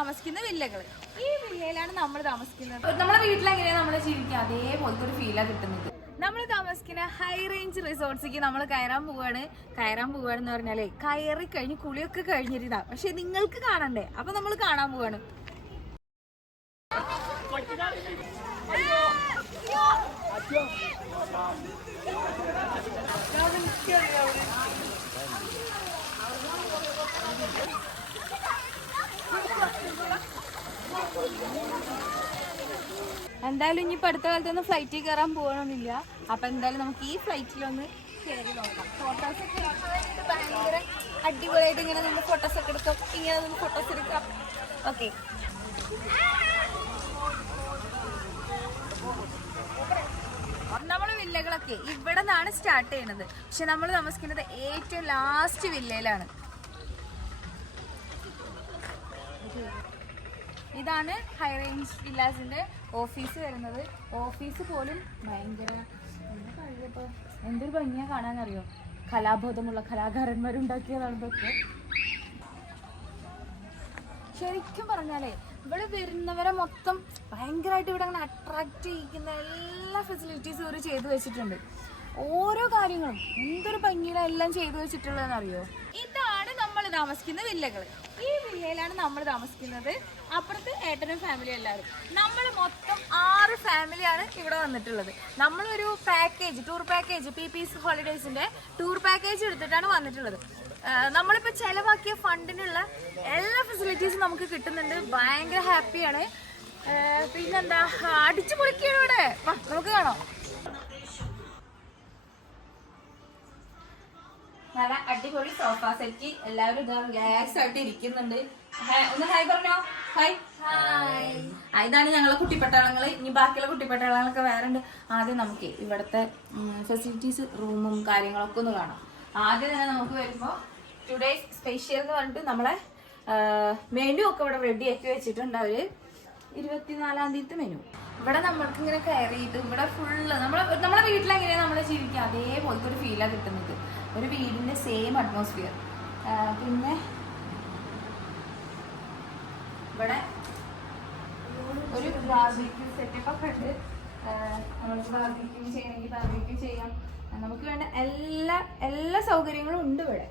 താമസിക്കുന്ന വില്ലകൾ. ഈ വില്ലയിലാണ് നമ്മൾ താമസിക്കുന്നത്. നമ്മുടെ വീട്ടിലെങ്ങനെയാണ് നമ്മൾ ജീവിക്കുക അതേപോലത്തെ ഒരു ഫീലാണ് കിട്ടുന്നത്. നമ്മൾ താമസിക്കുന്ന ഹൈ റേഞ്ച് റിസോർട്ട്സിലേക്ക് നമ്മൾ കയറാൻ പോവാണെന്ന് പറഞ്ഞാലേ കയറി കഴിഞ്ഞ് കുളിയൊക്കെ കഴിഞ്ഞിരുന്നാ, പക്ഷെ നിങ്ങൾക്ക് കാണണ്ടേ, അപ്പൊ നമ്മൾ കാണാൻ പോവാണ്. എന്തായാലും ഇനിയിപ്പോൾ അടുത്ത കാലത്തൊന്നും ഫ്ലൈറ്റിൽ കയറാൻ പോകണമെന്നില്ല. അപ്പം എന്തായാലും നമുക്ക് ഈ ഫ്ലൈറ്റിലൊന്ന് കയറി നോക്കാം. ഫോട്ടോസൊക്കെ ഭയങ്കര അടിപൊളിയായിട്ട് ഇങ്ങനെ നിന്ന് ഫോട്ടോസൊക്കെ എടുക്കാം. ഇങ്ങനെ നിന്ന് ഫോട്ടോസ് എടുക്കാം. ഓക്കെ, നമ്മുടെ വില്ലകളൊക്കെ ഇവിടെ നിന്നാണ് സ്റ്റാർട്ട് ചെയ്യുന്നത്. പക്ഷെ നമ്മൾ താമസിക്കുന്നത് ഏറ്റവും ലാസ്റ്റ് വില്ലയിലാണ്. ഇതാണ് ഹൈ റേഞ്ച് വില്ലാസിന്റെ ഓഫീസ് വരുന്നത്. ഓഫീസ് പോലും ഭയങ്കര എന്തൊരു ഭംഗിയാ കാണാനറിയോ. കലാബോധമുള്ള കലാകാരന്മാരുണ്ടാക്കിയതാണ് ഇതൊക്കെ. ശരിക്കും പറഞ്ഞാലേ ഇവിടെ വരുന്നവരെ മൊത്തം ഭയങ്കരമായിട്ട് ഇവിടെ അങ്ങനെ അട്രാക്ട് ചെയ്യിക്കുന്ന എല്ലാ ഫെസിലിറ്റീസും ഇവർ ചെയ്തു വെച്ചിട്ടുണ്ട്. ഓരോ കാര്യങ്ങളും എന്തൊരു ഭംഗിയിലാണ് എല്ലാം ചെയ്തു വെച്ചിട്ടുള്ളതെന്ന് അറിയോ. ഇതാണ് നമ്മൾ താമസിക്കുന്ന വില്ലകൾ. ഈ വില്ലയിലാണ് നമ്മൾ താമസിക്കുന്നത്. അപ്പുറത്ത് ഏട്ടനും ഫാമിലി എല്ലാവരും. നമ്മൾ മൊത്തം 6 ഫാമിലിയാണ് ഇവിടെ വന്നിട്ടുള്ളത്. നമ്മളൊരു പാക്കേജ്, ടൂർ പാക്കേജ്, PP's ഹോളിഡേയ്സിന്റെ ടൂർ പാക്കേജ് എടുത്തിട്ടാണ് വന്നിട്ടുള്ളത്. നമ്മളിപ്പോൾ ചെലവാക്കിയ ഫണ്ടിനുള്ള എല്ലാ ഫെസിലിറ്റീസും നമുക്ക് കിട്ടുന്നുണ്ട്. ഭയങ്കര ഹാപ്പിയാണ്. പിന്നെന്താ, അടിച്ചു പൊളിക്കുകയാണ് ഇവിടെ. നമുക്ക് കാണാം. നല്ല അടിപൊളി സോഫ സെറ്റ്. എല്ലാവരും ഇതാ റിലാക്സ് ആയിട്ട് ഇരിക്കുന്നുണ്ട്. ഒന്ന് ഹായ് പറഞ്ഞോ. ഹായ്. ഇതാണ് ഞങ്ങളെ കുട്ടിപ്പട്ടാളങ്ങൾ. ഇനി ബാക്കിയുള്ള കുട്ടിപ്പട്ടാളങ്ങളൊക്കെ വേറെ ഉണ്ട്. ആദ്യം നമുക്ക് ഇവിടുത്തെ ഫെസിലിറ്റീസ്, റൂമും കാര്യങ്ങളൊക്കെ ഒന്ന് കാണാം. ആദ്യം തന്നെ നമുക്ക് വരുമ്പോൾ ടുഡേസ് സ്പെഷ്യൽ എന്ന് പറഞ്ഞിട്ട് നമ്മളെ മെനു ഒക്കെ ഇവിടെ റെഡി ആക്കി വെച്ചിട്ടുണ്ട് അവര്. 24-ാം തീയതി മെനു. ഇവിടെ നമ്മൾക്ക് ഇങ്ങനെ കയറിയിട്ട് ഇവിടെ ഫുള്ള് നമ്മളെ വീട്ടിലെങ്ങനെയാണ് നമ്മൾ ജീവിക്കുക അതേപോലത്തെ ഒരു ഫീലാണ് കിട്ടുന്നത്. ഒരു വീടിന്റെ സെയിം അറ്റ്മോസ്ഫിയർ. പിന്നെ ഇവിടെ ഒരു ബാർബിക്യൂ സെറ്റപ്പ് ഒക്കെ ഉണ്ട്. നമ്മൾക്ക് ബാർബിക്യൂ ചെയ്യണമെങ്കിൽ ബാർബിക്യൂ ചെയ്യാം. നമുക്ക് വേണ്ട എല്ലാ സൗകര്യങ്ങളും ഉണ്ട് ഇവിടെ.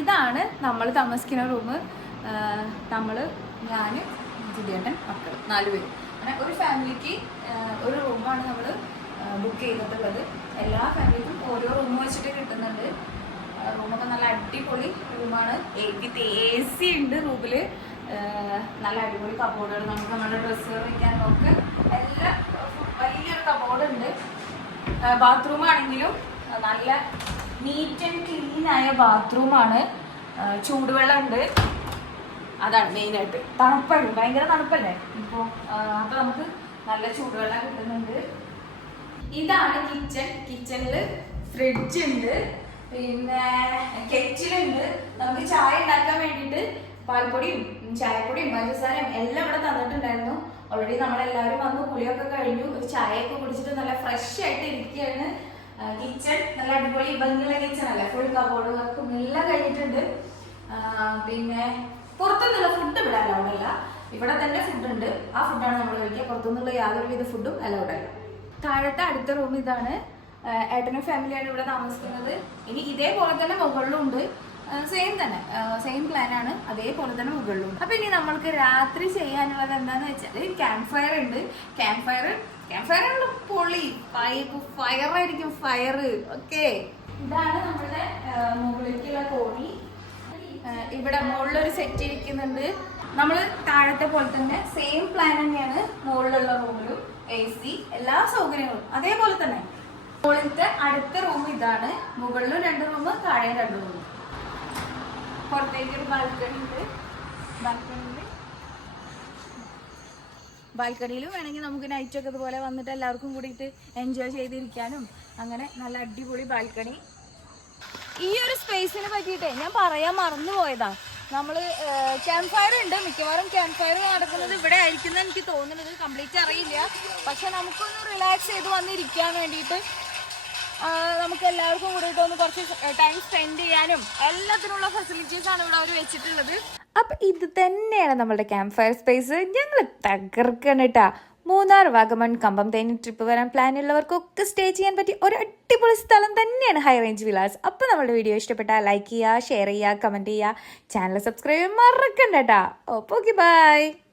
ഇതാണ് നമ്മൾ താമസിക്കുന്ന റൂം. ഞാൻ, ജിതിയേട്ടൻ, മക്കൾ 4 പേര്. അങ്ങനെ ഒരു ഫാമിലിക്ക് ഒരു റൂമാണ് നമ്മൾ ബുക്ക് ചെയ്തിട്ടുള്ളത്. എല്ലാ ഫാമിലിക്കും ഓരോ റൂം വെച്ചിട്ട് കിട്ടുന്നുണ്ട്. റൂമൊക്കെ നല്ല അടിപൊളി റൂമാണ്. വിത്ത് AC ഉണ്ട് റൂമില്. നല്ല അടിപൊളി കബോർഡുകൾ, നമുക്ക് നമ്മുടെ ഡ്രസ്സുകൾ വയ്ക്കാനും ഒക്കെ എല്ലാം വലിയൊരു കബോർഡ് ഉണ്ട്. ബാത്റൂം ആണെങ്കിലും നല്ല നീറ്റ് ആൻഡ് ക്ലീൻ ആയ ബാത്റൂമാണ്. ചൂടുവെള്ളം ഉണ്ട്. അതാണ് മെയിനായിട്ട്. തണുപ്പാണ്, ഭയങ്കര തണുപ്പല്ലേ ഇപ്പോൾ. അപ്പോൾ നമുക്ക് നല്ല ചൂടുവെള്ളം കിട്ടുന്നുണ്ട്. ഇതാണ് കിച്ചൺ. കിച്ചണിൽ ഫ്രിഡ്ജ് ഉണ്ട്, പിന്നെ കെറ്റിലുണ്ട്. നമുക്ക് ചായ ഉണ്ടാക്കാൻ വേണ്ടിയിട്ട് പാൽപ്പൊടിയും ചായപ്പൊടിയും പഞ്ചസാരയും എല്ലാം ഇവിടെ തന്നിട്ടുണ്ടായിരുന്നു. ഓൾറെഡി നമ്മളെല്ലാവരും വന്ന് കുളിയൊക്കെ കഴിഞ്ഞു. ഒരു ചായയൊക്കെ കുടിച്ചിട്ട് നല്ല ഫ്രഷ് ആയിട്ട് ഇരിക്കുകയാണ്. കിച്ചൺ നല്ല അടിപൊളി ഭംഗിയുള്ള കിച്ചൺ അല്ലേ. ഫുൾ കബോർഡ് വർക്കും എല്ലാം കഴിഞ്ഞിട്ടുണ്ട്. പിന്നെ പുറത്തുനിന്നുള്ള ഫുഡ് ഇവിടെ അലൗഡ് അല്ല. ഇവിടെ തന്നെ ഫുഡ് ഉണ്ട്. ആ ഫുഡാണ് നമ്മൾ കഴിക്കുക. പുറത്തുനിന്നുള്ള യാതൊരുവിധ ഫുഡും അലൗഡ് അല്ല. താഴത്തെ അടുത്ത റൂം ഇതാണ്. ഏട്ടനും ഫാമിലിയാണ് ഇവിടെ താമസിക്കുന്നത്. ഇനി ഇതേപോലെ തന്നെ മുകളിലും ഉണ്ട്. സെയിം തന്നെ, സെയിം പ്ലാനാണ്. അതേപോലെ തന്നെ മുകളിലും ഉണ്ട്. അപ്പൊ ഇനി നമ്മൾക്ക് രാത്രി ചെയ്യാനുള്ളത് എന്താന്ന് വെച്ചാൽ ക്യാമ്പ് ഫയർ ഉണ്ട്. ക്യാമ്പ് ഫയർ പൊളി ഫയറായിരിക്കും. Fire okay. ഇതാണ് നമ്മുടെ മുകളിലേക്കുള്ള കോണി. ഇവിടെ മുകളിലൊരു സെറ്റ് ഇരിക്കുന്നുണ്ട്. നമ്മൾ താഴത്തെ പോലെ തന്നെ സെയിം പ്ലാൻ തന്നെയാണ് മുകളിലുള്ള റൂമിലും. AC എല്ലാ സൗകര്യങ്ങളും അതേപോലെ തന്നെ. മുകളിലത്തെ അടുത്ത റൂം ഇതാണ്. മുകളിലും 2 റൂം, താഴെ 2 റൂം. പുറത്തേക്ക് ഒരു ബാൽക്കണി ഉണ്ട്. ബാൽക്കണിയിലും വേണമെങ്കിൽ നമുക്ക് നൈറ്റൊക്കെ ഇതുപോലെ വന്നിട്ട് എല്ലാവർക്കും കൂടിയിട്ട് എൻജോയ് ചെയ്തിരിക്കാനും. അങ്ങനെ നല്ല അടിപൊളി ബാൽക്കണി. ഈ ഒരു സ്പേസിനെ പറ്റിയിട്ടേ ഞാൻ പറയാൻ മറന്നു പോയതാ. നമ്മൾ ക്യാമ്പ് ഫയർ ഉണ്ട്. മിക്കവാറും ക്യാമ്പ് ഫയർ നടക്കുന്നത് ഇവിടെ ആയിരിക്കും എനിക്ക് തോന്നുന്നത്. കംപ്ലീറ്റ് അറിയില്ല. പക്ഷെ നമുക്കൊന്ന് റിലാക്സ് ചെയ്ത് വന്നിരിക്കാൻ വേണ്ടിയിട്ട് നമുക്ക് എല്ലാവർക്കും കൂടിയിട്ട് ഒന്ന് കുറച്ച് ടൈം സ്പെൻഡ് ചെയ്യാനും എല്ലാത്തിനുള്ള ഫെസിലിറ്റീസ് ആണ് ഇവിടെ അവർ വെച്ചിട്ടുള്ളത്. അപ്പം ഇത് തന്നെയാണ് നമ്മുടെ ക്യാമ്പ് ഫയർ സ്പേസ്. ഞങ്ങൾ തകർക്കണം കേട്ടാ. മൂന്നാർ, വാഗമൺ, കമ്പം തേനി ട്രിപ്പ് വരാൻ പ്ലാൻ ഉള്ളവർക്കൊക്കെ സ്റ്റേ ചെയ്യാൻ പറ്റിയ ഒരു അടിപൊളി സ്ഥലം തന്നെയാണ് ഹൈ റേഞ്ച് വിലാസ്. അപ്പോൾ നമ്മുടെ വീഡിയോ ഇഷ്ടപ്പെട്ടാൽ ലൈക്ക് ചെയ്യുക, ഷെയർ ചെയ്യുക, കമൻറ്റ് ചെയ്യുക, ചാനൽ സബ്സ്ക്രൈബ് ചെയ്യാൻ മറക്കണ്ട കേട്ടാ. Okay, by.